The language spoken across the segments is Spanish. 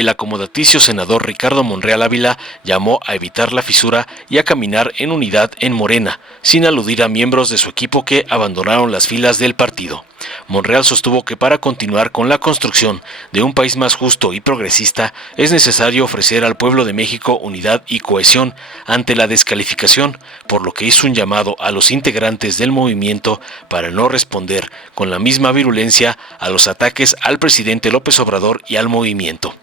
El acomodaticio senador Ricardo Monreal Ávila llamó a evitar la fisura y a caminar en unidad en Morena, sin aludir a miembros de su equipo que abandonaron las filas del partido. Monreal sostuvo que para continuar con la construcción de un país más justo y progresista es necesario ofrecer al pueblo de México unidad y cohesión ante la descalificación, por lo que hizo un llamado a los integrantes del movimiento para no responder con la misma virulencia a los ataques al presidente López Obrador y al movimiento.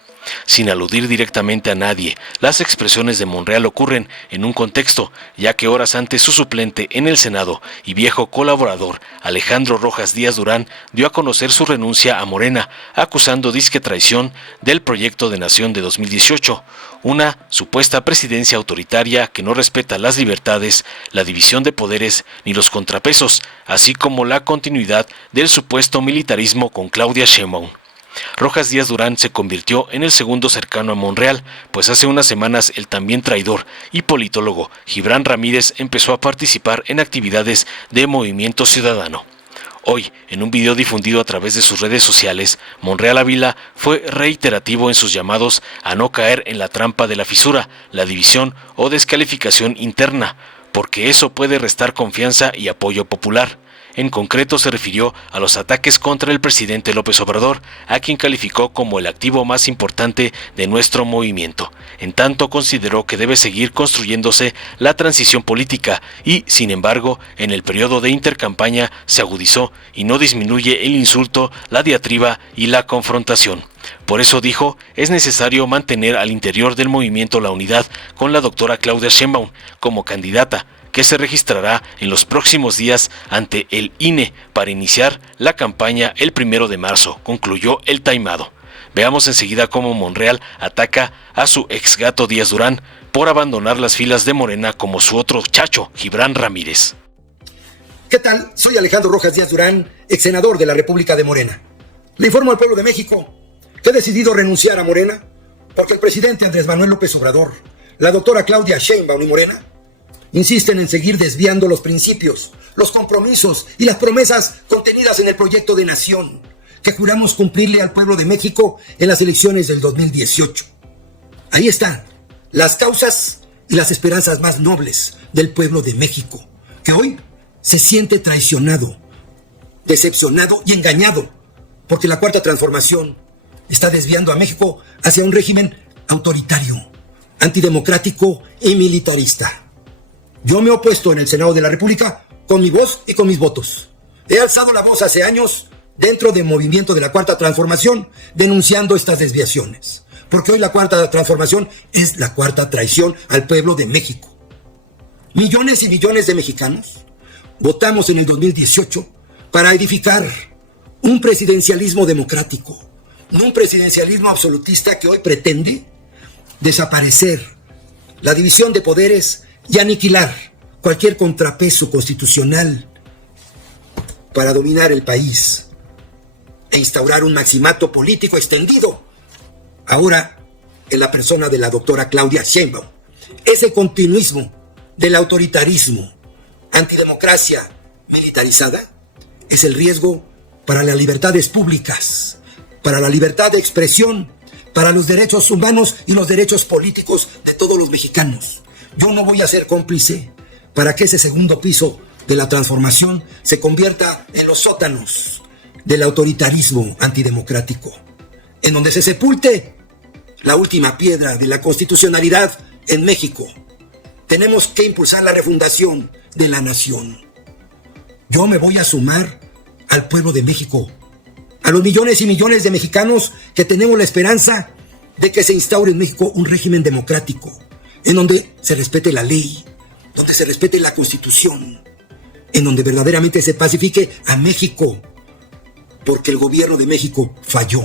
Sin aludir directamente a nadie, las expresiones de Monreal ocurren en un contexto, ya que horas antes su suplente en el Senado y viejo colaborador Alejandro Rojas Díaz Durán dio a conocer su renuncia a Morena, acusando disque traición del proyecto de nación de 2018, una supuesta presidencia autoritaria que no respeta las libertades, la división de poderes ni los contrapesos, así como la continuidad del supuesto militarismo con Claudia Sheinbaum. Rojas Díaz Durán se convirtió en el segundo cercano a Monreal, pues hace unas semanas el también traidor y politólogo Gibran Ramírez empezó a participar en actividades de Movimiento Ciudadano. Hoy, en un video difundido a través de sus redes sociales, Monreal Ávila fue reiterativo en sus llamados a no caer en la trampa de la fisura, la división o descalificación interna, porque eso puede restar confianza y apoyo popular. En concreto se refirió a los ataques contra el presidente López Obrador, a quien calificó como el activo más importante de nuestro movimiento. En tanto consideró que debe seguir construyéndose la transición política y, sin embargo, en el periodo de intercampaña se agudizó y no disminuye el insulto, la diatriba y la confrontación. Por eso dijo, es necesario mantener al interior del movimiento la unidad con la doctora Claudia Sheinbaum como candidata, que se registrará en los próximos días ante el INE para iniciar la campaña el 1 de marzo, concluyó el taimado. Veamos enseguida cómo Monreal ataca a su ex gato Díaz Durán por abandonar las filas de Morena como su otro chacho, Gibran Ramírez. ¿Qué tal? Soy Alejandro Rojas Díaz Durán, ex senador de la República de Morena. Le informo al pueblo de México que he decidido renunciar a Morena porque el presidente Andrés Manuel López Obrador, la doctora Claudia Sheinbaum y Morena insisten en seguir desviando los principios, los compromisos y las promesas contenidas en el proyecto de nación que juramos cumplirle al pueblo de México en las elecciones del 2018. Ahí están las causas y las esperanzas más nobles del pueblo de México, que hoy se siente traicionado, decepcionado y engañado, porque la Cuarta Transformación está desviando a México hacia un régimen autoritario, antidemocrático y militarista. Yo me he opuesto en el Senado de la República con mi voz y con mis votos. He alzado la voz hace años dentro del movimiento de la Cuarta Transformación denunciando estas desviaciones, porque hoy la Cuarta Transformación es la cuarta traición al pueblo de México. Millones y millones de mexicanos votamos en el 2018 para edificar un presidencialismo democrático, no un presidencialismo absolutista que hoy pretende desaparecer la división de poderes y aniquilar cualquier contrapeso constitucional para dominar el país e instaurar un maximato político extendido, ahora en la persona de la doctora Claudia Sheinbaum. Ese continuismo del autoritarismo, antidemocracia militarizada, es el riesgo para las libertades públicas, para la libertad de expresión, para los derechos humanos y los derechos políticos de todos los mexicanos. Yo no voy a ser cómplice para que ese segundo piso de la transformación se convierta en los sótanos del autoritarismo antidemocrático, en donde se sepulte la última piedra de la constitucionalidad en México. Tenemos que impulsar la refundación de la nación. Yo me voy a sumar al pueblo de México, a los millones y millones de mexicanos que tenemos la esperanza de que se instaure en México un régimen democrático, en donde se respete la ley, donde se respete la Constitución, en donde verdaderamente se pacifique a México, porque el gobierno de México falló.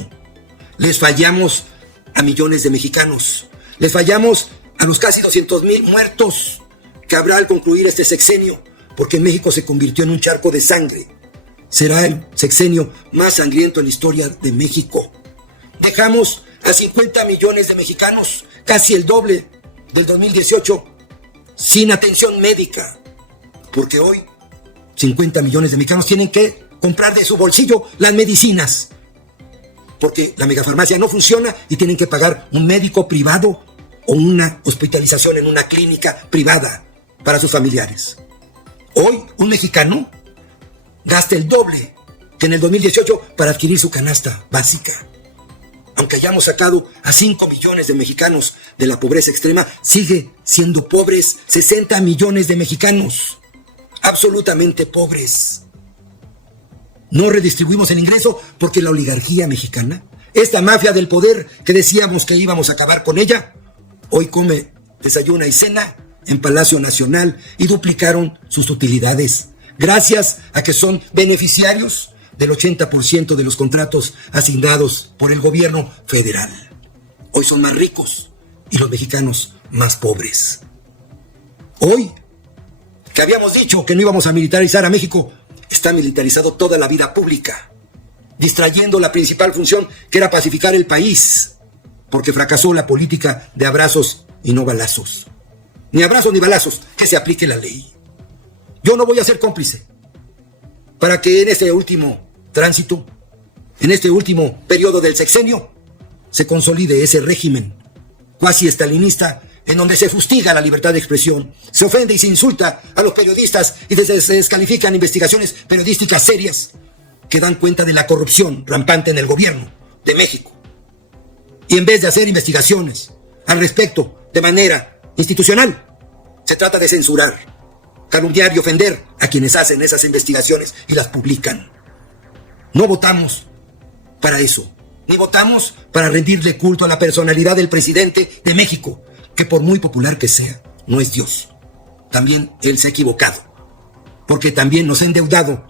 Les fallamos a millones de mexicanos, les fallamos a los casi 200,000 muertos que habrá al concluir este sexenio, porque México se convirtió en un charco de sangre. Será el sexenio más sangriento en la historia de México. Dejamos a 50 millones de mexicanos, casi el doble del 2018, sin atención médica, porque hoy 50 millones de mexicanos tienen que comprar de su bolsillo las medicinas porque la megafarmacia no funciona y tienen que pagar un médico privado o una hospitalización en una clínica privada para sus familiares. Hoy, un mexicano gasta el doble que en el 2018 para adquirir su canasta básica. Aunque hayamos sacado a 5 millones de mexicanos de la pobreza extrema, sigue siendo pobres 60 millones de mexicanos. Absolutamente pobres. No redistribuimos el ingreso porque la oligarquía mexicana, esta mafia del poder que decíamos que íbamos a acabar con ella, hoy come, desayuna y cena en Palacio Nacional y duplicaron sus utilidades gracias a que son beneficiarios del 80% de los contratos asignados por el gobierno federal. Hoy son más ricos y los mexicanos más pobres. Hoy, que habíamos dicho que no íbamos a militarizar a México, está militarizado toda la vida pública, distrayendo la principal función que era pacificar el país, porque fracasó la política de abrazos y no balazos. Ni abrazos ni balazos, que se aplique la ley. Yo no voy a ser cómplice para que en este último tránsito, en este último periodo del sexenio, se consolide ese régimen cuasi estalinista en donde se fustiga la libertad de expresión, se ofende y se insulta a los periodistas y se descalifican investigaciones periodísticas serias que dan cuenta de la corrupción rampante en el gobierno de México. Y en vez de hacer investigaciones al respecto de manera institucional, se trata de censurar, calumniar y ofender a quienes hacen esas investigaciones y las publican. No votamos para eso, ni votamos para rendirle culto a la personalidad del presidente de México, que por muy popular que sea, no es Dios. También él se ha equivocado, porque también nos ha endeudado,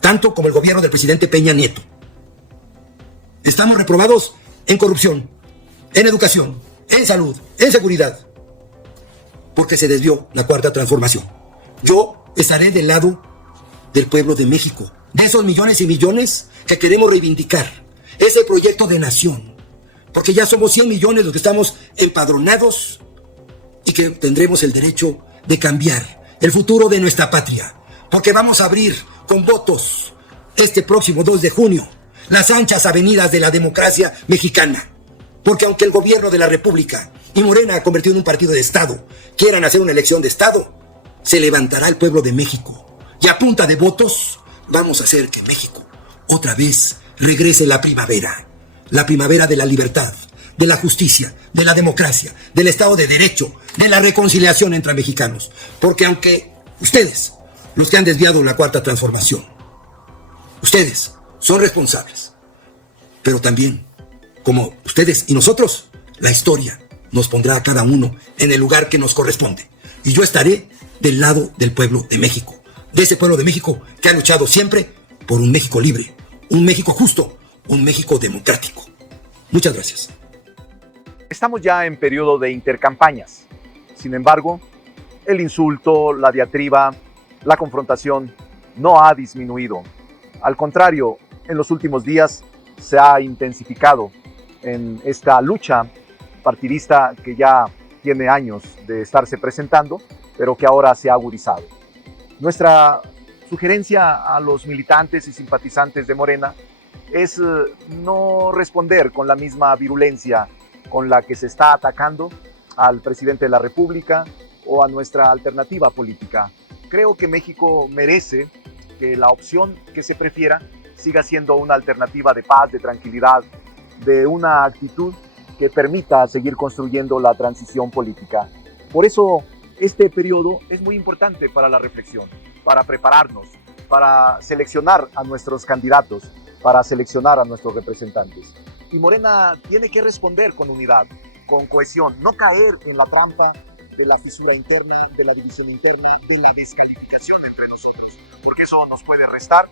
tanto como el gobierno del presidente Peña Nieto. Estamos reprobados en corrupción, en educación, en salud, en seguridad, porque se desvió la cuarta transformación. Yo estaré del lado del pueblo de México, de esos millones y millones que queremos reivindicar ese proyecto de nación, porque ya somos 100 millones los que estamos empadronados y que tendremos el derecho de cambiar el futuro de nuestra patria, porque vamos a abrir con votos este próximo 2 de junio las anchas avenidas de la democracia mexicana, porque aunque el gobierno de la República y Morena, convertido en un partido de Estado, quieran hacer una elección de Estado, se levantará el pueblo de México y a punta de votos vamos a hacer que México otra vez regrese la primavera de la libertad, de la justicia, de la democracia, del Estado de Derecho, de la reconciliación entre mexicanos. Porque aunque ustedes, los que han desviado la cuarta transformación, ustedes son responsables, pero también, como ustedes y nosotros, la historia nos pondrá a cada uno en el lugar que nos corresponde. Y yo estaré del lado del pueblo de México, de ese pueblo de México que ha luchado siempre por un México libre, un México justo, un México democrático. Muchas gracias. Estamos ya en periodo de intercampañas. Sin embargo, el insulto, la diatriba, la confrontación no ha disminuido. Al contrario, en los últimos días se ha intensificado en esta lucha partidista que ya tiene años de estarse presentando, pero que ahora se ha agudizado. Nuestra sugerencia a los militantes y simpatizantes de Morena es no responder con la misma virulencia con la que se está atacando al presidente de la República o a nuestra alternativa política. Creo que México merece que la opción que se prefiera siga siendo una alternativa de paz, de tranquilidad, de una actitud que permita seguir construyendo la transición política. Por eso, este periodo es muy importante para la reflexión, para prepararnos, para seleccionar a nuestros candidatos, para seleccionar a nuestros representantes. Y Morena tiene que responder con unidad, con cohesión, no caer en la trampa de la fisura interna, de la división interna, de la descalificación entre nosotros, porque eso nos puede restar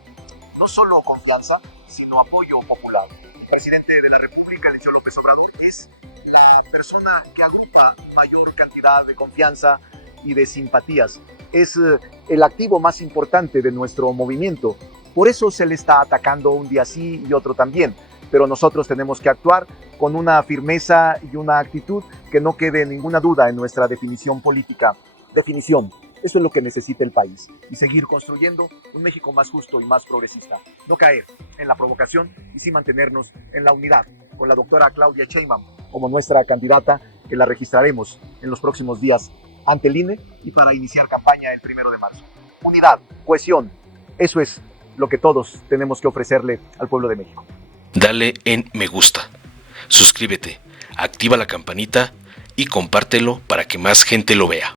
no solo confianza, sino apoyo popular. El presidente de la República, el señor López Obrador, es la persona que agrupa mayor cantidad de confianza y de simpatías. Es el activo más importante de nuestro movimiento. Por eso se le está atacando un día sí y otro también. Pero nosotros tenemos que actuar con una firmeza y una actitud que no quede ninguna duda en nuestra definición política. Definición: Eso es lo que necesita el país y seguir construyendo un México más justo y más progresista. No caer en la provocación y sí mantenernos en la unidad con la doctora Claudia Sheinbaum como nuestra candidata, que la registraremos en los próximos días ante el INE y para iniciar campaña el 1 de marzo. Unidad, cohesión, eso es lo que todos tenemos que ofrecerle al pueblo de México. Dale en me gusta, suscríbete, activa la campanita y compártelo para que más gente lo vea.